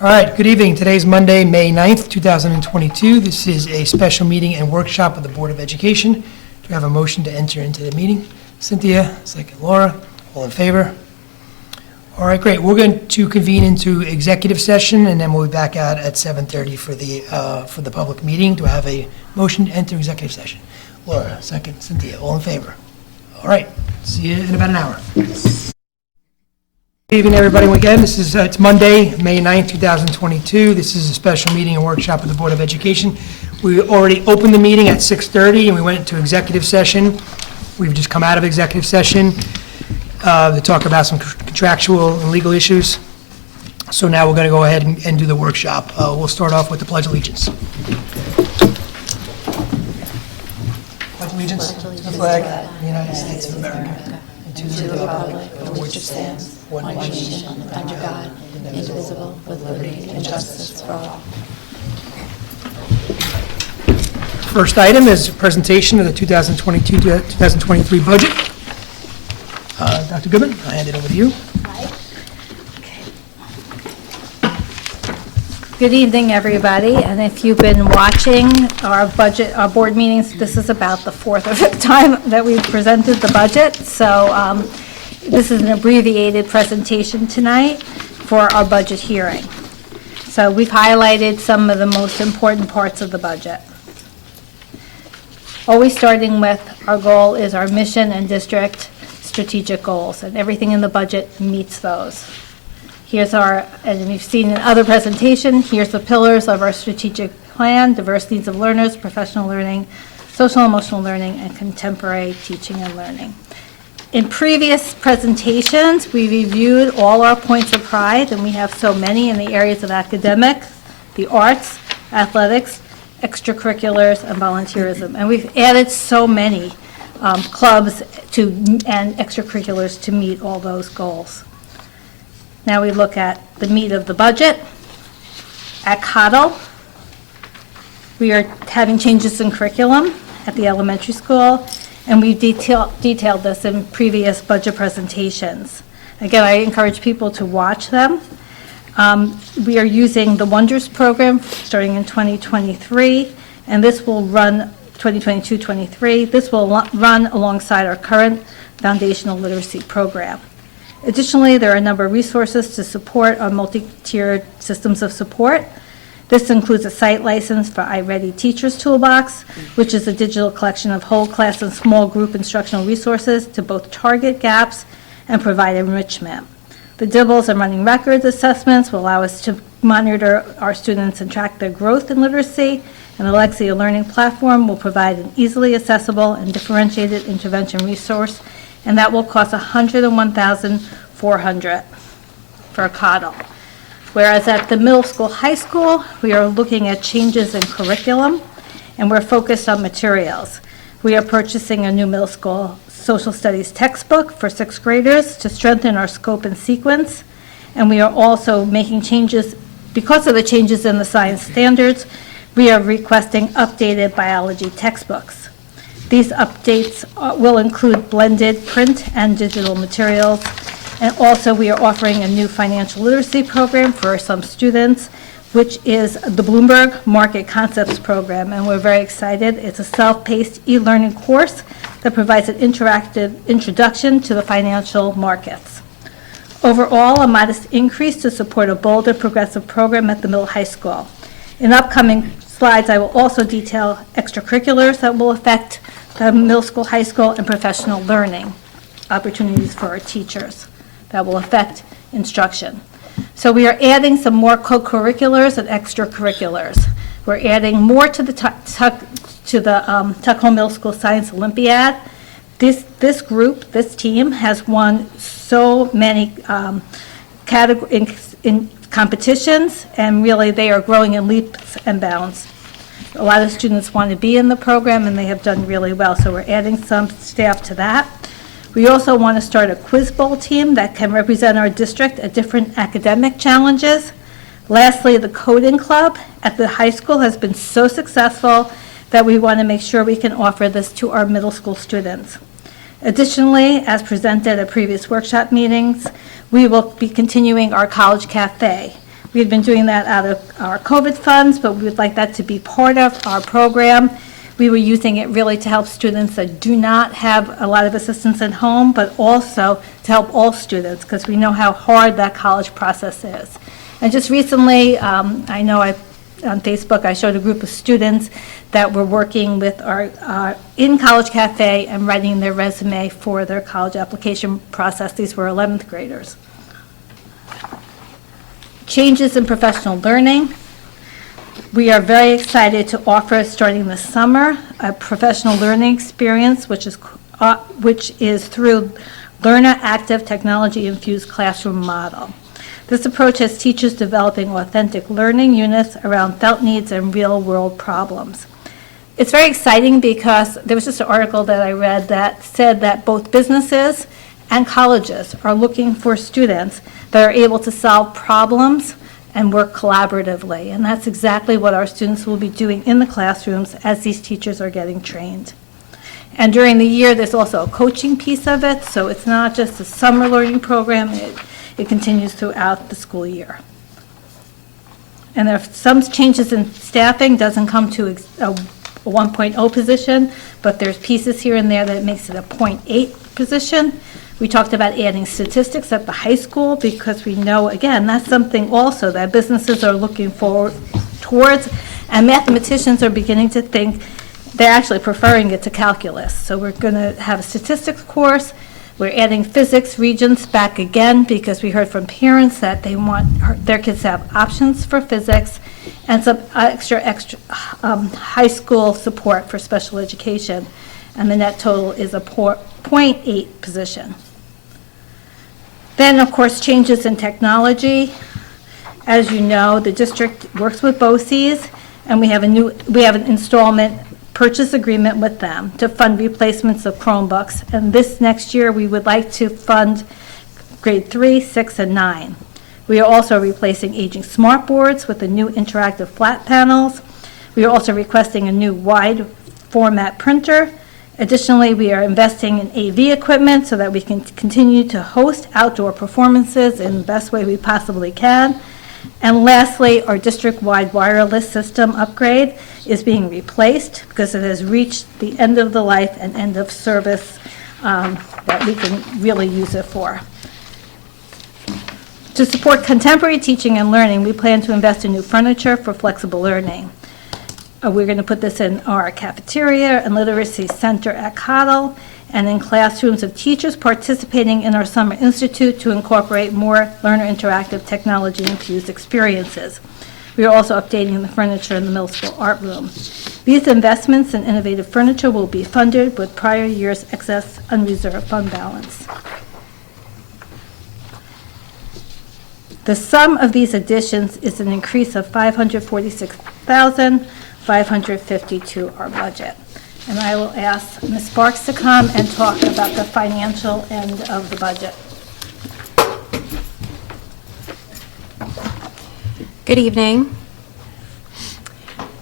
All right, good evening. Today's Monday, May 9th, 2022. This is a special meeting and workshop of the Board of Education. Do we have a motion to enter into the meeting? Cynthia, second Laura. All in favor? All right, great. We're going to convene into executive session, and then we'll be back out at 7:30 for the public meeting. Do I have a motion to enter executive session? Laura, second. Cynthia, all in favor? All right, see you in about an hour. Good evening, everybody. Again, it's Monday, May 9th, 2022. This is a special meeting and workshop of the Board of Education. We already opened the meeting at 6:30, and we went into executive session. We've just come out of executive session to talk about some contractual and legal issues. So now we're going to go ahead and do the workshop. We'll start off with the Pledge of Allegiance. Pledge allegiance to the flag of the United States of America, and to the republic for which it stands, one nation, under God, indivisible, with liberty and justice for all. First item is a presentation of the 2022-2023 budget. Dr. Goodman, I'll hand it over to you. Good evening, everybody. And if you've been watching our board meetings, this is about the fourth or fifth time that we've presented the budget. So this is an abbreviated presentation tonight for our budget hearing. So we've highlighted some of the most important parts of the budget. Always starting with our goal is our mission and district strategic goals, and everything in the budget meets those. And we've seen in other presentations, here's the pillars of our strategic plan: diverse needs of learners, professional learning, social and emotional learning, and contemporary teaching and learning. In previous presentations, we reviewed all our points of pride, and we have so many in the areas of academics, the arts, athletics, extracurriculars, and volunteerism. And we've added so many clubs and extracurriculars to meet all those goals. Now we look at the meat of the budget. At Cottle, we are having changes in curriculum at the elementary school, and we detailed this in previous budget presentations. Again, I encourage people to watch them. We are using the Wonders program starting in 2023, and this will run 2022-23. This will run alongside our current foundational literacy program. Additionally, there are a number of resources to support our multi-tiered systems of support. This includes a site license for iReady Teachers Toolbox, which is a digital collection of whole class and small group instructional resources to both target gaps and provide enrichment. The DIBELS and Running Records assessments will allow us to monitor our students and track their growth in literacy, and the Lexia Learning Platform will provide an easily accessible and differentiated intervention resource, and that will cost $101,400 for Cottle. Whereas at the middle school, high school, we are looking at changes in curriculum, and we're focused on materials. We are purchasing a new middle school social studies textbook for sixth graders to strengthen our scope and sequence, and we are also making changes. Because of the changes in the science standards, we are requesting updated biology textbooks. These updates will include blended print and digital materials, and also we are offering a new financial literacy program for some students, which is the Bloomberg Market Concepts program, and we're very excited. It's a self-paced e-learning course that provides an interactive introduction to the financial markets. Overall, a modest increase to support a bold and progressive program at the middle high school. In upcoming slides, I will also detail extracurriculars that will affect the middle school, high school, and professional learning opportunities for our teachers that will affect instruction. So we are adding some more co-curriculars and extracurriculars. We're adding more to the Tuckahoe Middle School Science Olympiad. This team has won so many in competitions, and really they are growing in leaps and bounds. A lot of students want to be in the program, and they have done really well, so we're adding some staff to that. We also want to start a quiz bowl team that can represent our district at different academic challenges. Lastly, the coding club at the high school has been so successful that we want to make sure we can offer this to our middle school students. Additionally, as presented at previous workshop meetings, we will be continuing our college cafe. We had been doing that out of our COVID funds, but we would like that to be part of our program. We were using it really to help students that do not have a lot of assistance at home, but also to help all students, because we know how hard that college process is. And just recently, I know on Facebook, I showed a group of students that were working with our in-college cafe and writing their resume for their college application process. These were 11th graders. Changes in professional learning. We are very excited to offer, starting this summer, a professional learning experience, which is through Learner Active Technology-Infused Classroom Model. This approach has teachers developing authentic learning units around felt needs and real-world problems. It's very exciting because there was just an article that I read that said that both businesses and colleges are looking for students that are able to solve problems and work collaboratively. And that's exactly what our students will be doing in the classrooms as these teachers are getting trained. And during the year, there's also a coaching piece of it, so it's not just a summer learning program. It continues throughout the school year. And there are some changes in staffing, doesn't come to a 1.0 position, but there's pieces here and there that makes it a 0.8 position. We talked about adding statistics at the high school because we know, again, that's something also that businesses are looking forward towards, and mathematicians are beginning to think they're actually preferring it to calculus. So we're going to have a statistics course. We're adding physics regents back again because we heard from parents that they want their kids to have options for physics and some extra high school support for special education. And the net total is a 0.8 position. Then, of course, changes in technology. As you know, the district works with BOCES, and we have an installment purchase agreement with them to fund replacements of Chromebooks. And this next year, we would like to fund grade 3, 6, and 9. We are also replacing aging smartboards with the new interactive flat panels. We are also requesting a new wide format printer. Additionally, we are investing in AV equipment so that we can continue to host outdoor performances in the best way we possibly can. And lastly, our district-wide wireless system upgrade is being replaced because it has reached the end of the life and end of service that we can really use it for. To support contemporary teaching and learning, we plan to invest in new furniture for flexible learning. We're going to put this in our cafeteria and literacy center at Cottle, and in classrooms of teachers participating in our Summer Institute to incorporate more learner interactive technology-infused experiences. We are also updating the furniture in the middle school art room. These investments in innovative furniture will be funded with prior year's excess unreserved fund balance. The sum of these additions is an increase of $546,550 to our budget. And I will ask Ms. Sparks to come and talk about the financial end of the budget. Good evening.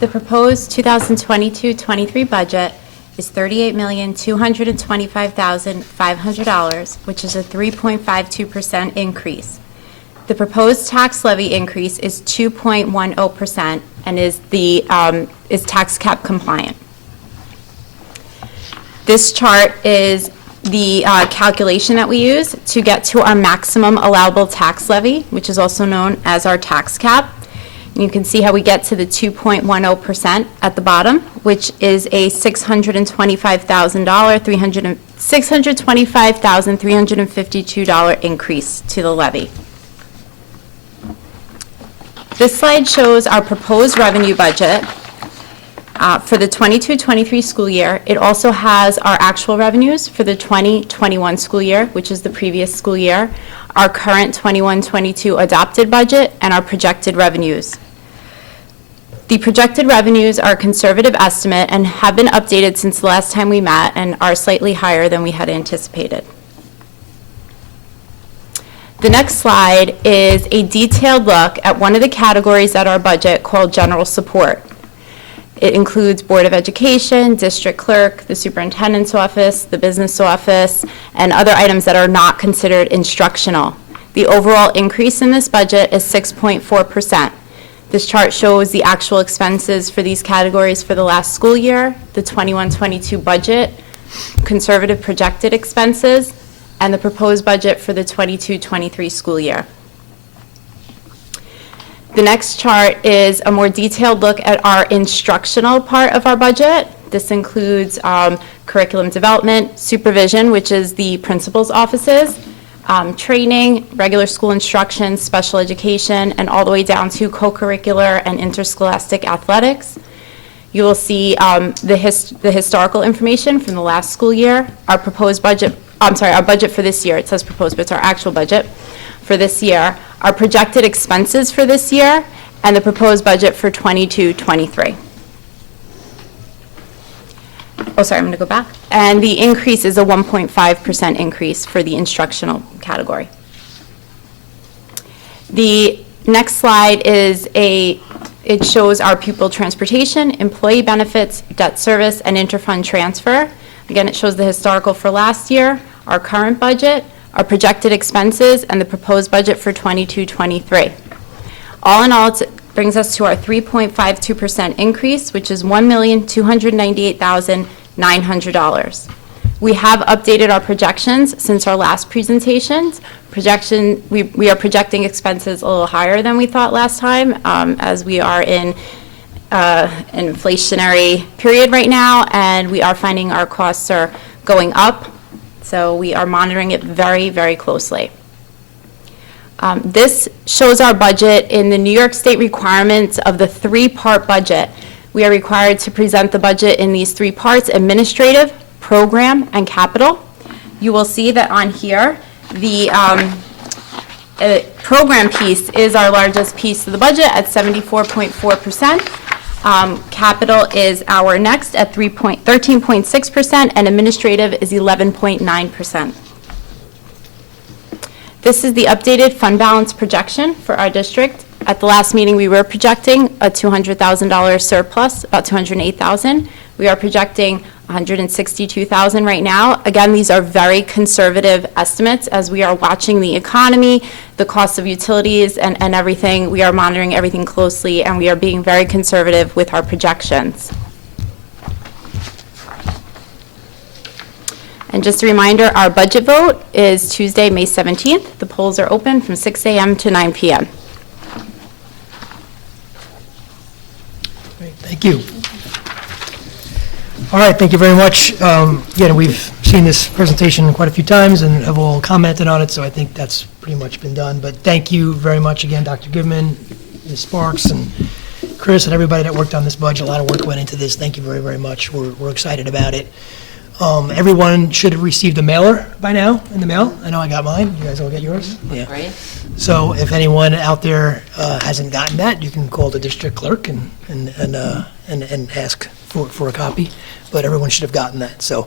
The proposed 2022-23 budget is $38,225,500, which is a 3.52% increase. The proposed tax levy increase is 2.10% and is tax cap compliant. This chart is the calculation that we use to get to our maximum allowable tax levy, which is also known as our tax cap. And you can see how we get to the 2.10% at the bottom, which is a $625,352 increase to the levy. This slide shows our proposed revenue budget for the 22-23 school year. It also has our actual revenues for the 20-21 school year, which is the previous school year, our current 21-22 adopted budget, and our projected revenues. The projected revenues are a conservative estimate and have been updated since the last time we met and are slightly higher than we had anticipated. The next slide is a detailed look at one of the categories at our budget called general support. It includes Board of Education, District Clerk, the Superintendent's Office, the Business Office, and other items that are not considered instructional. The overall increase in this budget is 6.4%. This chart shows the actual expenses for these categories for the last school year, the 21-22 budget, conservative projected expenses, and the proposed budget for the 22-23 school year. The next chart is a more detailed look at our instructional part of our budget. This includes curriculum development, supervision, which is the principal's offices, training, regular school instruction, special education, and all the way down to co-curricular and interscholastic athletics. You will see the historical information from the last school year, our proposed budget, our budget for this year. It says proposed, but it's our actual budget for this year, our projected expenses for this year, and the proposed budget for 22-23. Oh, sorry, I'm going to go back. And the increase is a 1.5% increase for the instructional category. The next slide is it shows our pupil transportation, employee benefits, debt service, and interfund transfer. Again, it shows the historical for last year, our current budget, our projected expenses, and the proposed budget for 22-23. All in all, it brings us to our 3.52% increase, which is $1,298,900. We have updated our projections since our last presentations. We are projecting expenses a little higher than we thought last time, as we are in an inflationary period right now, and we are finding our costs are going up. So we are monitoring it very, very closely. This shows our budget in the New York State requirements of the three-part budget. We are required to present the budget in these three parts: administrative, program, and capital. You will see that on here, the program piece is our largest piece of the budget at 74.4%. Capital is our next at 13.6%, and administrative is 11.9%. This is the updated fund balance projection for our district. At the last meeting, we were projecting a $200,000 surplus, about $208,000. We are projecting $162,000 right now. Again, these are very conservative estimates as we are watching the economy, the cost of utilities, and everything. We are monitoring everything closely, and we are being very conservative with our projections. And just a reminder, our budget vote is Tuesday, May 17th. The polls are open from 6 a.m. to 9 p.m. Great, thank you. All right, thank you very much. Again, we've seen this presentation quite a few times and have all commented on it, so I think that's pretty much been done. But thank you very much again, Dr. Goodman, Ms. Sparks, and Chris, and everybody that worked on this budget. A lot of work went into this. Thank you very, very much. We're excited about it. Everyone should have received a mailer by now in the mail. I know I got mine. You guys all get yours? Yeah. Great. So if anyone out there hasn't gotten that, you can call the district clerk and ask for a copy. But everyone should have gotten that. So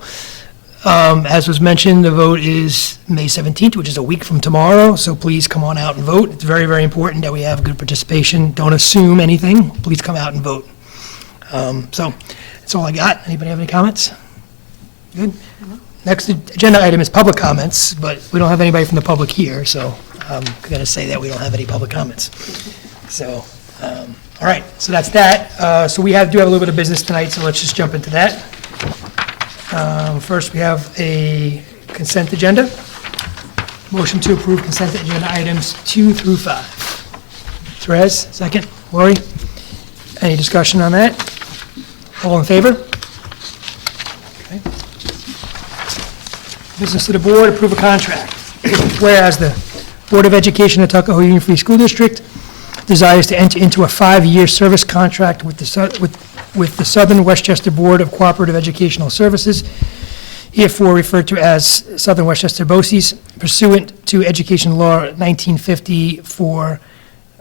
as was mentioned, the vote is May 17th, which is a week from tomorrow. So please come on out and vote. It's very, very important that we have good participation. Don't assume anything. Please come out and vote. So that's all I got. Anybody have any comments? Good. Next agenda item is public comments, but we don't have anybody from the public here, so I'm going to say that we don't have any public comments. So, all right, so that's that. So we do have a little bit of business tonight, so let's just jump into that. First, we have a consent agenda. Motion to approve consent agenda items 2 through 5. Therese, second. Lori? Any discussion on that? All in favor? Okay. Business of the board, approve a contract. Whereas the Board of Education of Tuckahoe Union Free School District desires to enter into a 5-year service contract with the Southern Westchester Board of Cooperative Educational Services, herefore referred to as Southern Westchester BOCES, pursuant to Education Law 1950 for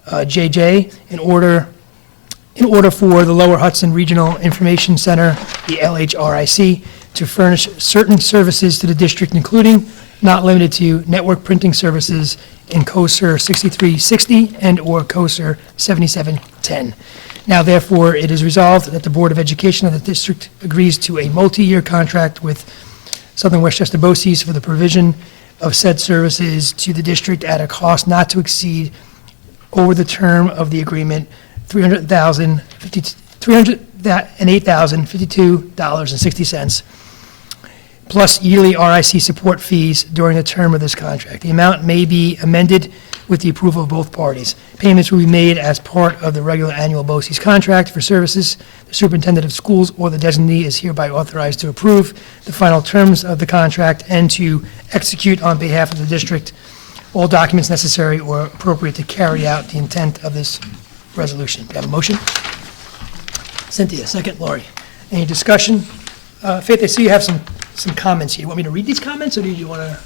JJ, in order for the Lower Hudson Regional Information Center, the LHRIC, to furnish certain services to the district, including, not limited to, network printing services in COSER 6360 and/or COSER 7710. Now, therefore, it is resolved that the Board of Education of the district agrees to a multi-year contract with Southern Westchester BOCES for the provision of said services to the district at a cost not to exceed over the term of the agreement, $308,052.60, plus yearly RIC support fees during the term of this contract. The amount may be amended with the approval of both parties. Payments will be made as part of the regular annual BOCES contract for services. The superintendent of schools or the designee is hereby authorized to approve the final terms of the contract and to execute on behalf of the district all documents necessary or appropriate to carry out the intent of this resolution. Do you have a motion? Cynthia, second. Lori. Any discussion? Faith, I see you have some comments here. You want me to read these comments, or do you want to?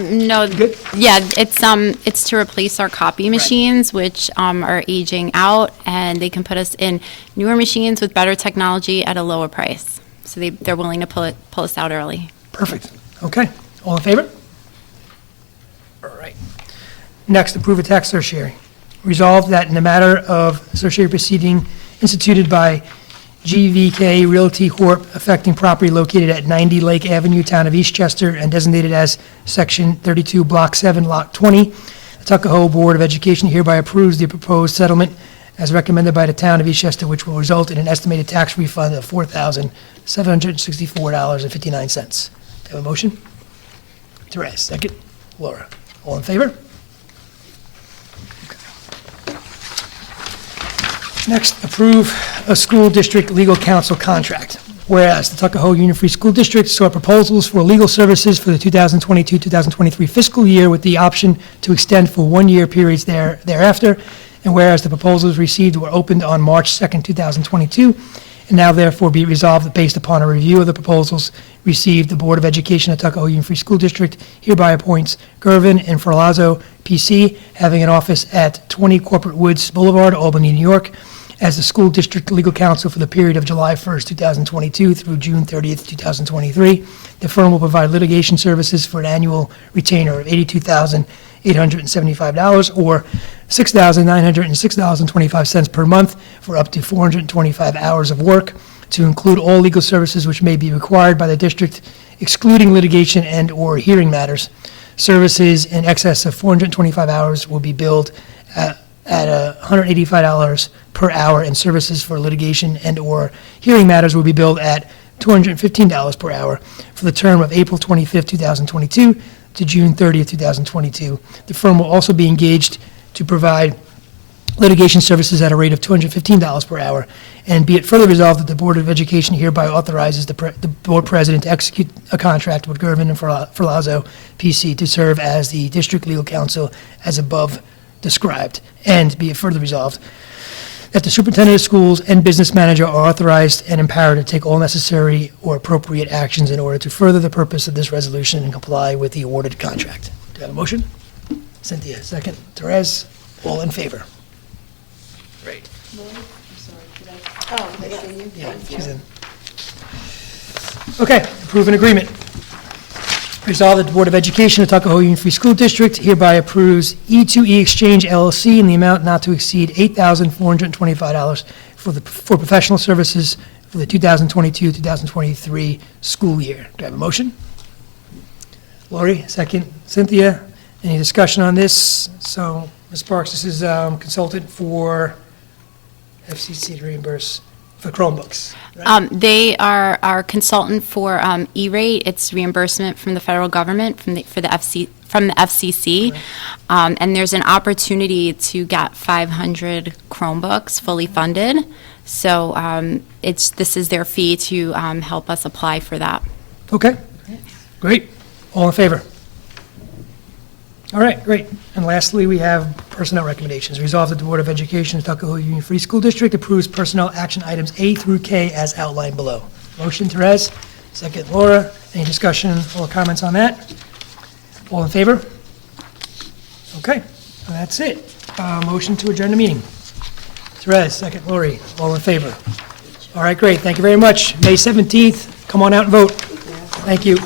No, Good? yeah, it's to replace our copy machines, which are aging out, and they can put us in newer machines with better technology at a lower price. So they're willing to pull us out early. Perfect. Okay. All in favor? All right. Next, approve a tax surcharge. Resolved that in the matter of surcharge proceeding instituted by GVK Realty Corp. affecting property located at 90 Lake Avenue, Town of Eastchester, and designated as Section 32, Block 7, Lot 20, the Tuckahoe Board of Education hereby approves the proposed settlement as recommended by the Town of Eastchester, which will result in an estimated tax refund of $4,764.59. Do you have a motion? Therese, second. Laura, all in favor? Next, approve a school district legal counsel contract. Whereas the Tuckahoe Union Free School District sought proposals for legal services for the 2022-2023 fiscal year with the option to extend for one-year periods thereafter. And whereas the proposals received were opened on March 2nd, 2022, and now therefore be resolved that based upon a review of the proposals received, the Board of Education of Tuckahoe Union Free School District hereby appoints Gervin and Ferlazzo, PC, having an office at 20 Corporate Woods Boulevard, Albany, New York, as the school district legal counsel for the period of July 1st, 2022 through June 30th, 2023. The firm will provide litigation services for an annual retainer of $82,875 or $6,906.25 per month for up to 425 hours of work, to include all legal services which may be required by the district, excluding litigation and/or hearing matters. Services in excess of 425 hours will be billed at $185 per hour, and services for litigation and/or hearing matters will be billed at $215 per hour for the term of April 25th, 2022 to June 30th, 2022. The firm will also be engaged to provide litigation services at a rate of $215 per hour. And be it further resolved that the Board of Education hereby authorizes the board president to execute a contract with Gervin and Ferlazzo, PC, to serve as the district legal counsel as above described. And be it further resolved that the superintendent of schools and business manager are authorized and empowered to take all necessary or appropriate actions in order to further the purpose of this resolution and comply with the awarded contract. Do I have a motion? Cynthia, second. Therese, all in favor? Great. Yeah, she's in. Okay, approve an agreement. Resolved that the Board of Education of Tuckahoe Union Free School District hereby approves E2E Exchange LLC in the amount not to exceed $8,425 for professional services for the 2022-2023 school year. Do I have a motion? Lori, second. Cynthia, any discussion on this? So, Ms. Parks, this is consultant for FCC to reimburse for Chromebooks, right? They are our consultant for E-rate. It's reimbursement from the federal government, from the FCC. And there's an opportunity to get 500 Chromebooks fully funded. So this is their fee to help us apply for that. Okay, great. All in favor? All right, great. And lastly, we have personnel recommendations. Resolved that the Board of Education of Tuckahoe Union Free School District approves personnel action items A through K as outlined below. Motion, Therese. Second, Laura. Any discussion or comments on that? All in favor? Okay, that's it. Motion to adjourn the meeting. Therese, second, Lori. All in favor? All right, great. Thank you very much. May 17th, come on out and vote. Thank you.